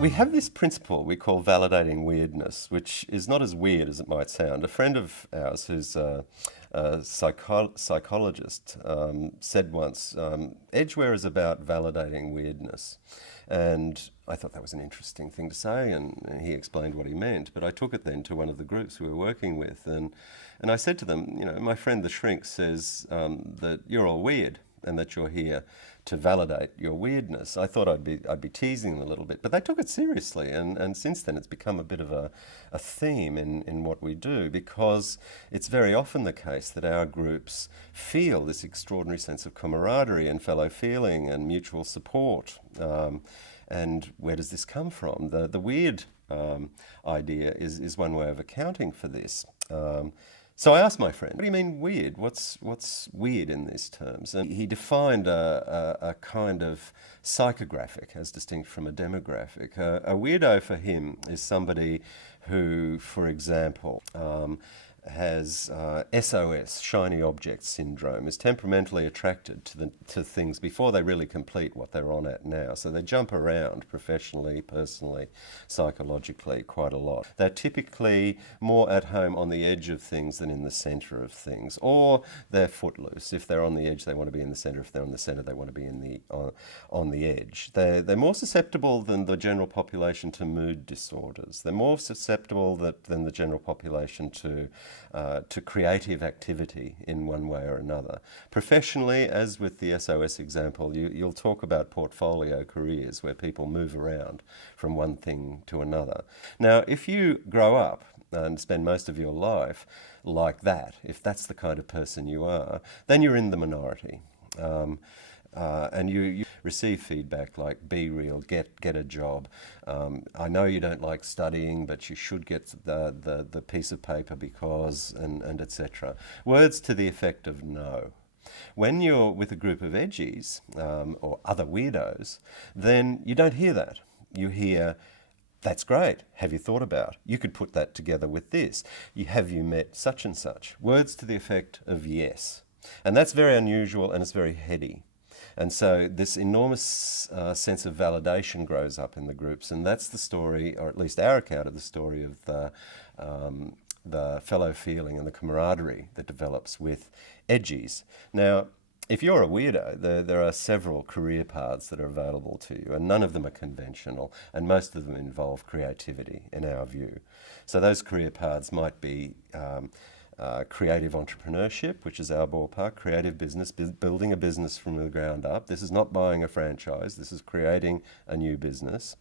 We have this principle we call validating weirdness, which is not as weird as it might sound. A friend of ours who's a psychologist said once, Edgeware is about validating weirdness. And I thought that was an interesting thing to say, and he explained what he meant. But I took it then to one of the groups we were working with, and I said to them, you know, my friend the shrink says that you're all weird and that you're here to validate your weirdness. I thought I'd be teasing them a little bit, but they took it seriously, and since then it's become a bit of a theme in what we do, because it's very often the case that our groups feel this extraordinary sense of camaraderie and fellow feeling and mutual support. And where does this come from? The weird idea is one way of accounting for this. So I asked my friend, what do you mean weird? What's weird in these terms? And he defined a kind of psychographic as distinct from a demographic. A weirdo for him is somebody who, for example, has SOS, shiny object syndrome, is temperamentally attracted to things before they really complete what they're on at now. So they jump around professionally, personally, psychologically quite a lot. They're typically more at home on the edge of things than in the centre of things, or they're footloose. If they're on the edge, they want to be in the centre. If they're on the centre, they want to be on the edge. They're more susceptible than the general population to mood disorders. They're more susceptible than the general population to creative activity in one way or another. Professionally, as with the SOS example, you'll talk about portfolio careers where people move around from one thing to another. Now, if you grow up and spend most of your life like that, if that's the kind of person you are, then you're in the minority. And you receive feedback like, be real, get a job. I know you don't like studying, but you should get the piece of paper because, and etc. Words to the effect of no. When you're with a group of edgies or other weirdos, then you don't hear that. You hear, that's great. Have you thought about? You could put that together with this. Have you met such and such? Words to the effect of yes. And that's very unusual and it's very heady. And so this enormous sense of validation grows up in the groups, and that's the story, or at least our account of the story of the fellow feeling and the camaraderie that develops with edgies. Now, if you're a weirdo, there are several career paths that are available to you, and none of them are conventional, and most of them involve creativity, in our view. So those career paths might be creative entrepreneurship, which is our ballpark, creative business, building a business from the ground up. This is not buying a franchise, this is creating a new business.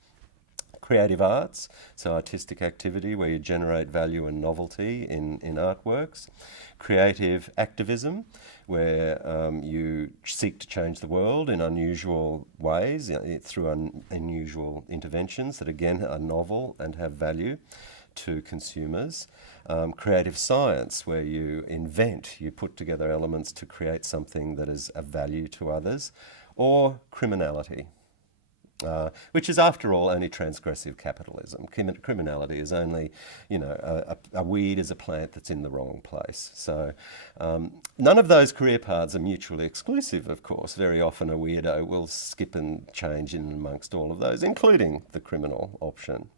Creative arts, so artistic activity where you generate value and novelty in artworks. Creative activism, where you seek to change the world in unusual ways, through unusual interventions that again are novel and have value to consumers. Creative science, where you invent, you put together elements to create something that is of value to others. Or criminality, which is after all only transgressive capitalism. Criminality is only, a weed is a plant that's in the wrong place. So none of those career paths are mutually exclusive, of course. Very often a weirdo will skip and change in amongst all of those, including the criminal option.